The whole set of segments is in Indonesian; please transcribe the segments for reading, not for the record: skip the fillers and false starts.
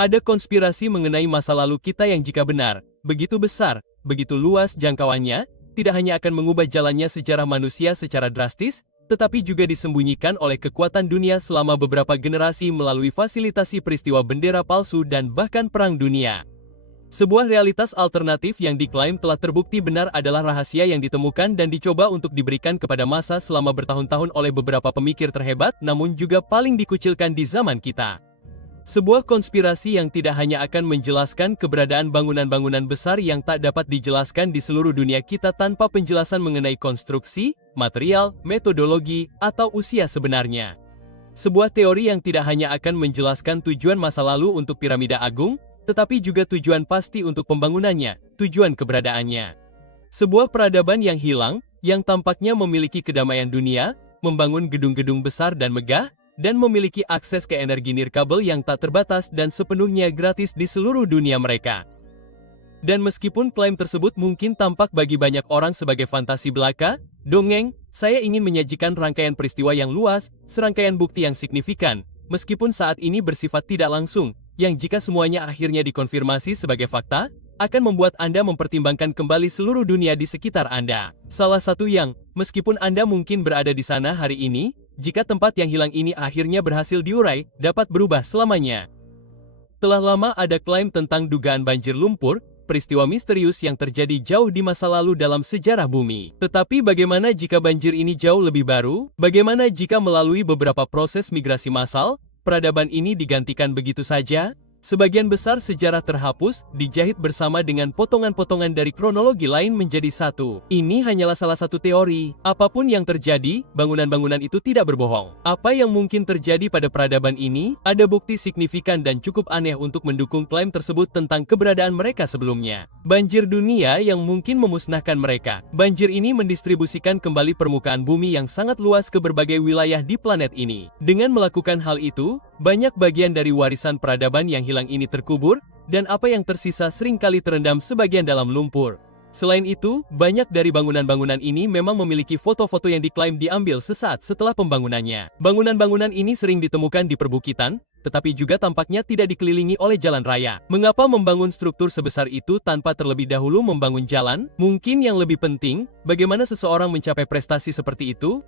Ada konspirasi mengenai masa lalu kita yang jika benar, begitu besar, begitu luas jangkauannya, tidak hanya akan mengubah jalannya sejarah manusia secara drastis, tetapi juga disembunyikan oleh kekuatan dunia selama beberapa generasi melalui fasilitasi peristiwa bendera palsu dan bahkan perang dunia. Sebuah realitas alternatif yang diklaim telah terbukti benar adalah rahasia yang ditemukan dan dicoba untuk diberikan kepada massa selama bertahun-tahun oleh beberapa pemikir terhebat namun juga paling dikucilkan di zaman kita. Sebuah konspirasi yang tidak hanya akan menjelaskan keberadaan bangunan-bangunan besar yang tak dapat dijelaskan di seluruh dunia kita tanpa penjelasan mengenai konstruksi, material, metodologi, atau usia sebenarnya. Sebuah teori yang tidak hanya akan menjelaskan tujuan masa lalu untuk piramida agung, tetapi juga tujuan pasti untuk pembangunannya, tujuan keberadaannya. Sebuah peradaban yang hilang, yang tampaknya memiliki kedamaian dunia, membangun gedung-gedung besar dan megah, dan memiliki akses ke energi nirkabel yang tak terbatas dan sepenuhnya gratis di seluruh dunia mereka. Dan meskipun klaim tersebut mungkin tampak bagi banyak orang sebagai fantasi belaka, dongeng, saya ingin menyajikan rangkaian peristiwa yang luas, serangkaian bukti yang signifikan, meskipun saat ini bersifat tidak langsung, yang jika semuanya akhirnya dikonfirmasi sebagai fakta, akan membuat Anda mempertimbangkan kembali seluruh dunia di sekitar Anda. Salah satu yang, meskipun Anda mungkin berada di sana hari ini, jika tempat yang hilang ini akhirnya berhasil diurai, dapat berubah selamanya. Telah lama ada klaim tentang dugaan banjir lumpur, peristiwa misterius yang terjadi jauh di masa lalu dalam sejarah bumi. Tetapi bagaimana jika banjir ini jauh lebih baru? Bagaimana jika melalui beberapa proses migrasi massal, peradaban ini digantikan begitu saja? Sebagian besar sejarah terhapus, dijahit bersama dengan potongan-potongan dari kronologi lain menjadi satu. Ini hanyalah salah satu teori. Apapun yang terjadi, bangunan-bangunan itu tidak berbohong. Apa yang mungkin terjadi pada peradaban ini, ada bukti signifikan dan cukup aneh untuk mendukung klaim tersebut tentang keberadaan mereka sebelumnya. Banjir dunia yang mungkin memusnahkan mereka. Banjir ini mendistribusikan kembali permukaan bumi yang sangat luas ke berbagai wilayah di planet ini. Dengan melakukan hal itu, banyak bagian dari warisan peradaban yang hilang ini terkubur, dan apa yang tersisa seringkali terendam sebagian dalam lumpur. Selain itu, banyak dari bangunan-bangunan ini memang memiliki foto-foto yang diklaim diambil sesaat setelah pembangunannya. Bangunan-bangunan ini sering ditemukan di perbukitan, tetapi juga tampaknya tidak dikelilingi oleh jalan raya. Mengapa membangun struktur sebesar itu tanpa terlebih dahulu membangun jalan? Mungkin yang lebih penting, bagaimana seseorang mencapai prestasi seperti itu?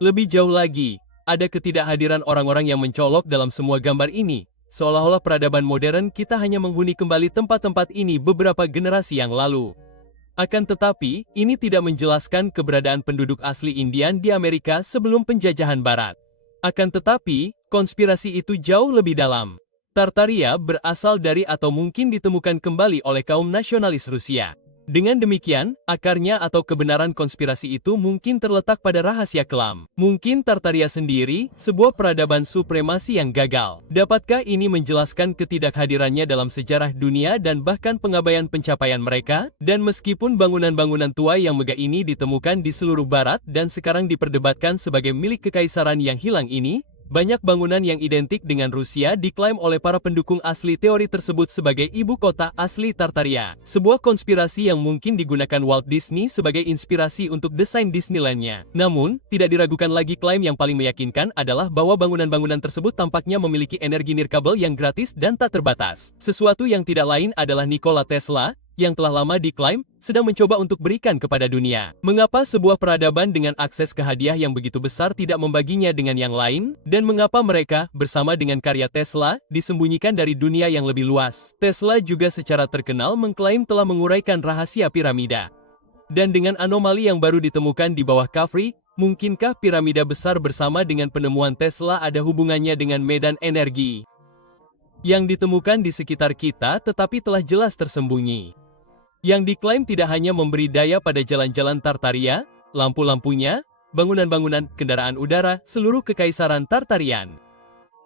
Lebih jauh lagi, ada ketidakhadiran orang-orang yang mencolok dalam semua gambar ini, seolah-olah peradaban modern kita hanya menghuni kembali tempat-tempat ini beberapa generasi yang lalu. Akan tetapi, ini tidak menjelaskan keberadaan penduduk asli Indian di Amerika sebelum penjajahan Barat. Akan tetapi, konspirasi itu jauh lebih dalam. Tartaria berasal dari atau mungkin ditemukan kembali oleh kaum nasionalis Rusia. Dengan demikian, akarnya atau kebenaran konspirasi itu mungkin terletak pada rahasia kelam. Mungkin Tartaria sendiri, sebuah peradaban supremasi yang gagal. Dapatkah ini menjelaskan ketidakhadirannya dalam sejarah dunia dan bahkan pengabaian pencapaian mereka? Dan meskipun bangunan-bangunan tua yang megah ini ditemukan di seluruh barat dan sekarang diperdebatkan sebagai milik kekaisaran yang hilang ini, banyak bangunan yang identik dengan Rusia diklaim oleh para pendukung asli teori tersebut sebagai ibu kota asli Tartaria. Sebuah konspirasi yang mungkin digunakan Walt Disney sebagai inspirasi untuk desain Disneyland-nya. Namun, tidak diragukan lagi klaim yang paling meyakinkan adalah bahwa bangunan-bangunan tersebut tampaknya memiliki energi nirkabel yang gratis dan tak terbatas. Sesuatu yang tidak lain adalah Nikola Tesla, yang telah lama diklaim, sedang mencoba untuk berikan kepada dunia. Mengapa sebuah peradaban dengan akses ke hadiah yang begitu besar tidak membaginya dengan yang lain? Dan mengapa mereka, bersama dengan karya Tesla, disembunyikan dari dunia yang lebih luas? Tesla juga secara terkenal mengklaim telah menguraikan rahasia piramida. Dan dengan anomali yang baru ditemukan di bawah Khafre, mungkinkah piramida besar bersama dengan penemuan Tesla ada hubungannya dengan medan energi yang ditemukan di sekitar kita tetapi telah jelas tersembunyi? Yang diklaim tidak hanya memberi daya pada jalan-jalan Tartaria, lampu-lampunya, bangunan-bangunan, kendaraan udara, seluruh kekaisaran Tartarian.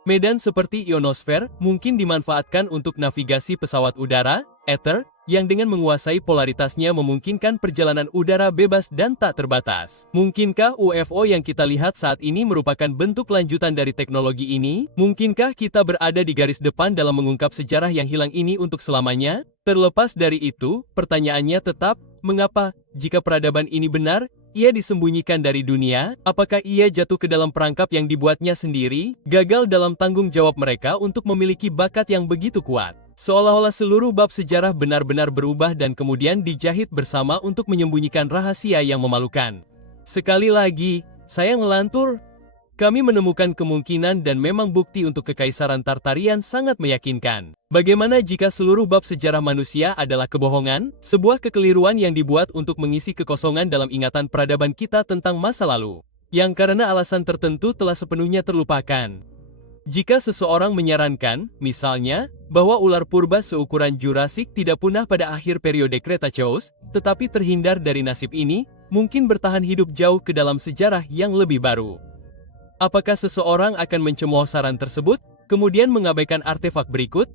Medan seperti ionosfer mungkin dimanfaatkan untuk navigasi pesawat udara, ether, yang dengan menguasai polaritasnya memungkinkan perjalanan udara bebas dan tak terbatas. Mungkinkah UFO yang kita lihat saat ini merupakan bentuk lanjutan dari teknologi ini? Mungkinkah kita berada di garis depan dalam mengungkap sejarah yang hilang ini untuk selamanya? Terlepas dari itu, pertanyaannya tetap, mengapa, jika peradaban ini benar, ia disembunyikan dari dunia? Apakah ia jatuh ke dalam perangkap yang dibuatnya sendiri? Gagal dalam tanggung jawab mereka untuk memiliki bakat yang begitu kuat. Seolah-olah seluruh bab sejarah benar-benar berubah dan kemudian dijahit bersama untuk menyembunyikan rahasia yang memalukan. Sekali lagi, saya ngelantur. Kami menemukan kemungkinan dan memang bukti untuk kekaisaran Tartarian sangat meyakinkan. Bagaimana jika seluruh bab sejarah manusia adalah kebohongan? Sebuah kekeliruan yang dibuat untuk mengisi kekosongan dalam ingatan peradaban kita tentang masa lalu, yang karena alasan tertentu telah sepenuhnya terlupakan. Jika seseorang menyarankan, misalnya, bahwa ular purba seukuran Jurassic tidak punah pada akhir periode Cretaceous, tetapi terhindar dari nasib ini, mungkin bertahan hidup jauh ke dalam sejarah yang lebih baru. Apakah seseorang akan mencemooh saran tersebut, kemudian mengabaikan artefak berikut?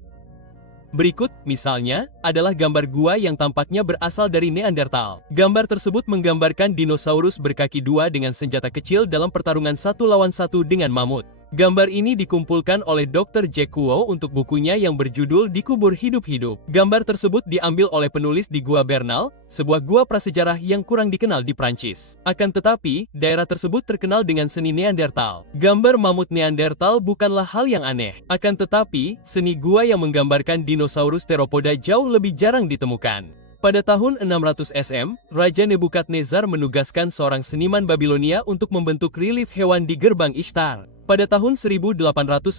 Berikut, misalnya, adalah gambar gua yang tampaknya berasal dari Neanderthal. Gambar tersebut menggambarkan dinosaurus berkaki dua dengan senjata kecil dalam pertarungan 1 lawan 1 dengan mamut. Gambar ini dikumpulkan oleh Dr. Jack Kuo untuk bukunya yang berjudul Dikubur Hidup-Hidup. Gambar tersebut diambil oleh penulis di Gua Bernal, sebuah gua prasejarah yang kurang dikenal di Prancis. Akan tetapi, daerah tersebut terkenal dengan seni Neanderthal. Gambar mamut Neanderthal bukanlah hal yang aneh. Akan tetapi, seni gua yang menggambarkan dinosaurus teropoda jauh lebih jarang ditemukan. Pada tahun 600 SM, Raja Nebukadnezar menugaskan seorang seniman Babilonia untuk membentuk relief hewan di gerbang Ishtar. Pada tahun 1899,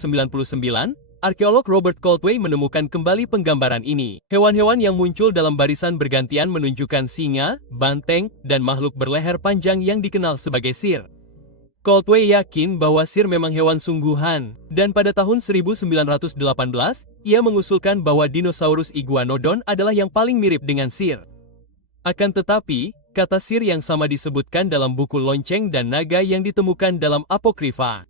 arkeolog Robert Coltway menemukan kembali penggambaran ini. Hewan-hewan yang muncul dalam barisan bergantian menunjukkan singa, banteng, dan makhluk berleher panjang yang dikenal sebagai sir. Coltway yakin bahwa sir memang hewan sungguhan, dan pada tahun 1918, ia mengusulkan bahwa dinosaurus Iguanodon adalah yang paling mirip dengan sir. Akan tetapi, kata sir yang sama disebutkan dalam buku lonceng dan naga yang ditemukan dalam Apokrifa.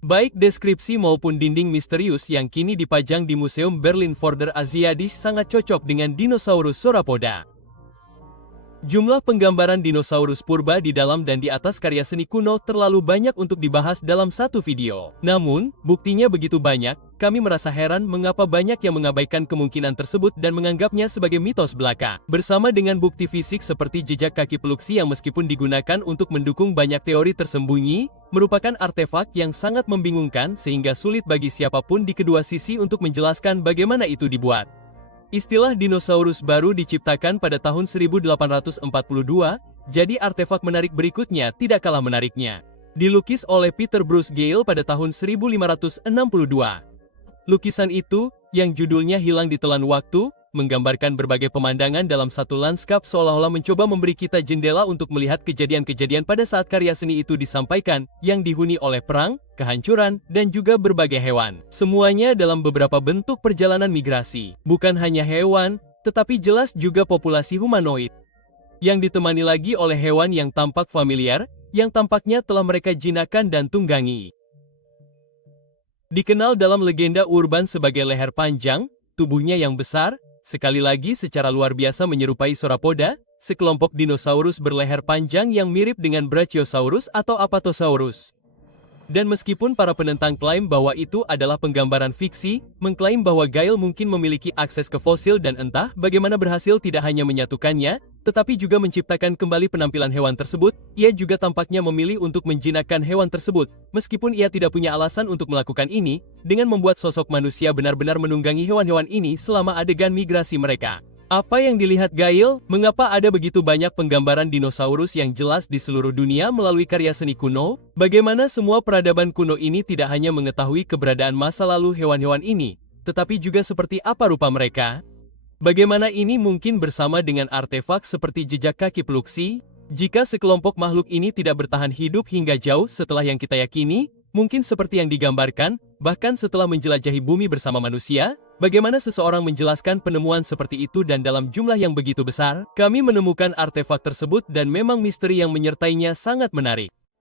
Baik deskripsi maupun dinding misterius yang kini dipajang di Museum Berlin Vorder Asiatische sangat cocok dengan dinosaurus sauropoda. Jumlah penggambaran dinosaurus purba di dalam dan di atas karya seni kuno terlalu banyak untuk dibahas dalam satu video. Namun, buktinya begitu banyak, kami merasa heran mengapa banyak yang mengabaikan kemungkinan tersebut dan menganggapnya sebagai mitos belaka. Bersama dengan bukti fisik seperti jejak kaki peluksi yang meskipun digunakan untuk mendukung banyak teori tersembunyi, merupakan artefak yang sangat membingungkan sehingga sulit bagi siapapun di kedua sisi untuk menjelaskan bagaimana itu dibuat. Istilah dinosaurus baru diciptakan pada tahun 1842, jadi artefak menarik berikutnya tidak kalah menariknya. Dilukis oleh Peter Bruce Gale pada tahun 1562. Lukisan itu, yang judulnya Hilang Ditelan Waktu, menggambarkan berbagai pemandangan dalam satu lanskap seolah-olah mencoba memberi kita jendela untuk melihat kejadian-kejadian pada saat karya seni itu disampaikan, yang dihuni oleh perang, kehancuran, dan juga berbagai hewan. Semuanya dalam beberapa bentuk perjalanan migrasi. Bukan hanya hewan, tetapi jelas juga populasi humanoid. Yang ditemani lagi oleh hewan yang tampak familiar, yang tampaknya telah mereka jinakkan dan tunggangi. Dikenal dalam legenda urban sebagai leher panjang, tubuhnya yang besar, sekali lagi secara luar biasa menyerupai sauropoda, sekelompok dinosaurus berleher panjang yang mirip dengan Brachiosaurus atau Apatosaurus. Dan meskipun para penentang klaim bahwa itu adalah penggambaran fiksi, mengklaim bahwa Gale mungkin memiliki akses ke fosil dan entah bagaimana berhasil tidak hanya menyatukannya, tetapi juga menciptakan kembali penampilan hewan tersebut, ia juga tampaknya memilih untuk menjinakkan hewan tersebut, meskipun ia tidak punya alasan untuk melakukan ini, dengan membuat sosok manusia benar-benar menunggangi hewan-hewan ini selama adegan migrasi mereka. Apa yang dilihat Gale? Mengapa ada begitu banyak penggambaran dinosaurus yang jelas di seluruh dunia melalui karya seni kuno? Bagaimana semua peradaban kuno ini tidak hanya mengetahui keberadaan masa lalu hewan-hewan ini, tetapi juga seperti apa rupa mereka? Bagaimana ini mungkin bersama dengan artefak seperti jejak kaki peluksi? Jika sekelompok makhluk ini tidak bertahan hidup hingga jauh setelah yang kita yakini, mungkin seperti yang digambarkan, bahkan setelah menjelajahi bumi bersama manusia, bagaimana seseorang menjelaskan penemuan seperti itu dan dalam jumlah yang begitu besar? Kami menemukan artefak tersebut dan memang misteri yang menyertainya sangat menarik.